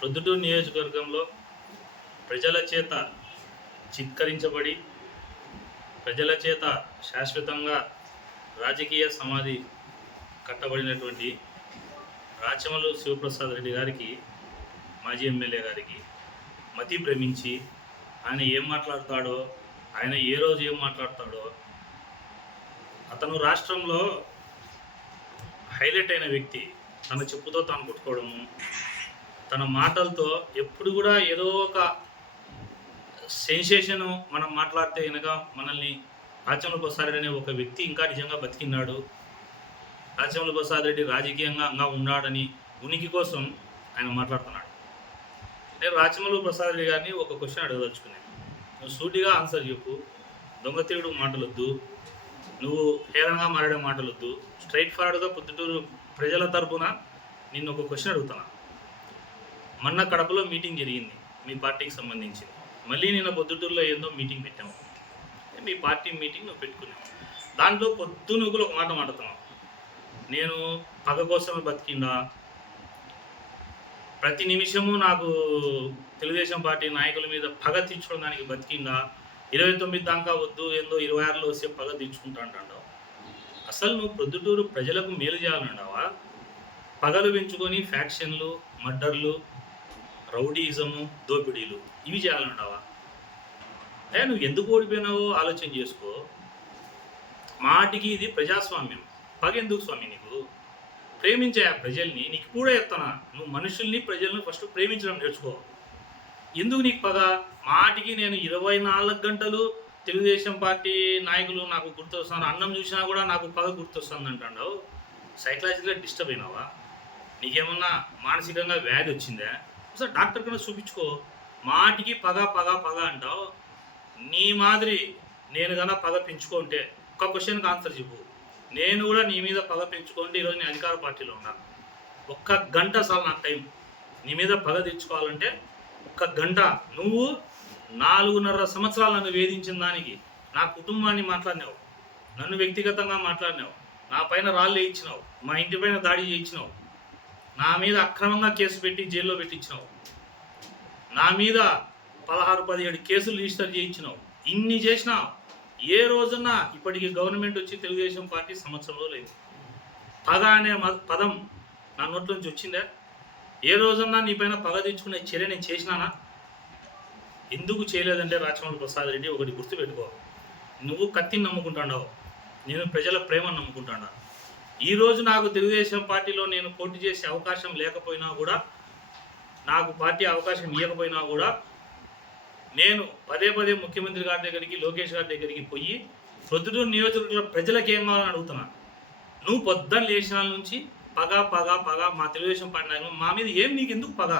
ప్రొద్దుటూరు నియోజకవర్గంలో ప్రజల చేత చిత్కరించబడి ప్రజల చేత శాశ్వతంగా రాజకీయ సమాధి కట్టబడినటువంటి రాచమల్లు శివప్రసాద్ రెడ్డి గారికి, మాజీ ఎమ్మెల్యే గారికి మతి భ్రమించి ఆయన ఏం మాట్లాడతాడో, ఆయన ఏ రోజు ఏం మాట్లాడతాడో, అతను రాష్ట్రంలో హైలైట్ అయిన వ్యక్తి. తన చెప్పుతో తాను కొట్టుకోవడము, తన మాటలతో ఎప్పుడు కూడా ఏదో ఒక సెన్సేషను మనం మాట్లాడితే కనుక మనల్ని రాచమల్లు ప్రసాద్ రెడ్డి అనే ఒక వ్యక్తి ఇంకా నిజంగా బతికినాడు, రాచమల్లు ప్రసాద్ రెడ్డి రాజకీయంగా ఉన్నాడని ఉనికి కోసం ఆయన మాట్లాడుతున్నాడు. నేను రాచమల్లు ప్రసాద్ రెడ్డి గారిని ఒక క్వశ్చన్ అడగదలుచుకున్నాను. నువ్వు సూటిగా ఆన్సర్ చెప్పు, దొంగతీరుడు మాటలొద్దు, నువ్వు హేళనగా మాట్లాడే మాటలొద్దు, స్ట్రైట్ ఫార్వర్డ్గా పొద్దుటూరు ప్రజల తరపున నిన్ను ఒక క్వశ్చన్ అడుగుతున్నా. మొన్న కడపలో మీటింగ్ జరిగింది మీ పార్టీకి సంబంధించి, మళ్ళీ నిన్న పొద్దుటూరులో ఏందో మీటింగ్ పెట్టాము. మీ పార్టీ మీటింగ్ నువ్వు పెట్టుకున్నావు. దాంట్లో పొద్దునూకులు ఒక మాట మాట్లాడుతున్నావు. నేను పగ కోసమే బతికిండా, ప్రతి నిమిషము నాకు తెలుగుదేశం పార్టీ నాయకుల మీద పగ తీర్చుకోవడానికి బతికిండా, 29 దాకా వద్దు, ఏందో 26లో వస్తే పగ తీర్చుకుంటా అంటావు. అసలు నువ్వు ప్రొద్దుటూరు ప్రజలకు మేలు చేయాలంటావా? పగలు పెంచుకొని ఫ్యాక్షన్లు, మర్డర్లు, రౌడీజము, దోపిడీలు ఇవి చేయాలంటావా? నువ్వు ఎందుకు ఓడిపోయినావో ఆలోచన చేసుకో. మాటికి ఇది ప్రజాస్వామ్యం. పగ ఎందుకు స్వామి నీకు? ప్రేమించే ఆ ప్రజల్ని. నీకు కూడా చెప్తానా, నువ్వు మనుషుల్ని ప్రజల్ని ఫస్ట్ ప్రేమించడం నేర్చుకో. ఎందుకు నీకు పగ? మాటికి నేను 24 గంటలు తెలుగుదేశం పార్టీ నాయకులు నాకు గుర్తొస్తున్నారు, అన్నం చూసినా కూడా నాకు పగ గుర్తొస్తుంది అంటావు. సైకలాజికల్గా డిస్టర్బ్ అయినావా? నీకేమన్నా మానసికంగా వ్యాధి వచ్చిందా? అసలు డాక్టర్ కన్నా చూపించుకో. మాటికి పగ పగ పగ అంటావు. నీ మాదిరి నేను కన్నా పగ పెంచుకుంటే ఒక్క క్వశ్చన్కి ఆన్సర్ చెప్పు. నేను కూడా నీ మీద పగ పెంచుకుంటే ఈరోజు నేను అధికార పార్టీలో ఉన్నా. ఒక్క గంట చాలు నాకు టైం. నీ మీద పగ తెచ్చుకోవాలంటే ఒక్క గంట. నువ్వు 4.5 సంవత్సరాలు నన్ను వేధించిన దానికి, నా కుటుంబాన్ని మాట్లాడినావు, నన్ను వ్యక్తిగతంగా మాట్లాడినావు, నా పైన రాళ్ళు వేయించినావు, మా ఇంటి పైన దాడి చేయించినావు, నా మీద అక్రమంగా కేసు పెట్టి జైల్లో పెట్టించినావు, నా మీద 16-17 కేసులు రిజిస్టర్ చేయించినావు. ఇన్ని చేసినావు. ఏ రోజున ఇప్పటికి గవర్నమెంట్ వచ్చి తెలుగుదేశం పార్టీ సంవత్సరంలో లేదు. పగ అనే పదం నా నోట్ల నుంచి వచ్చిందా? ఏ రోజన్నా నీ పైన పగ తెచ్చుకునే చర్య నేను చేసినానా? ఎందుకు చేయలేదంటే రాచమల్లు ప్రసాద్ రెడ్డి ఒకటి గుర్తుపెట్టుకో. నువ్వు కత్తిని నమ్ముకుంటాడావు, నేను ప్రజల ప్రేమను నమ్ముకుంటాడా. ఈరోజు నాకు తెలుగుదేశం పార్టీలో నేను పోటీ చేసే అవకాశం లేకపోయినా కూడా, నాకు పార్టీ అవకాశం ఇవ్వకపోయినా కూడా, నేను పదే పదే ముఖ్యమంత్రి గారి దగ్గరికి, లోకేష్ గారి దగ్గరికి పోయి ప్రొద్దుటూరు నియోజకవర్గ ప్రజలకు ఏం కావాలని అడుగుతున్నా. నువ్వు పొద్దున్న లేచిన నుంచి పగ పగ పగ, మా తెలుగుదేశం పార్టీ నాయకులు మా మీద ఏం, నీకు ఎందుకు పగ?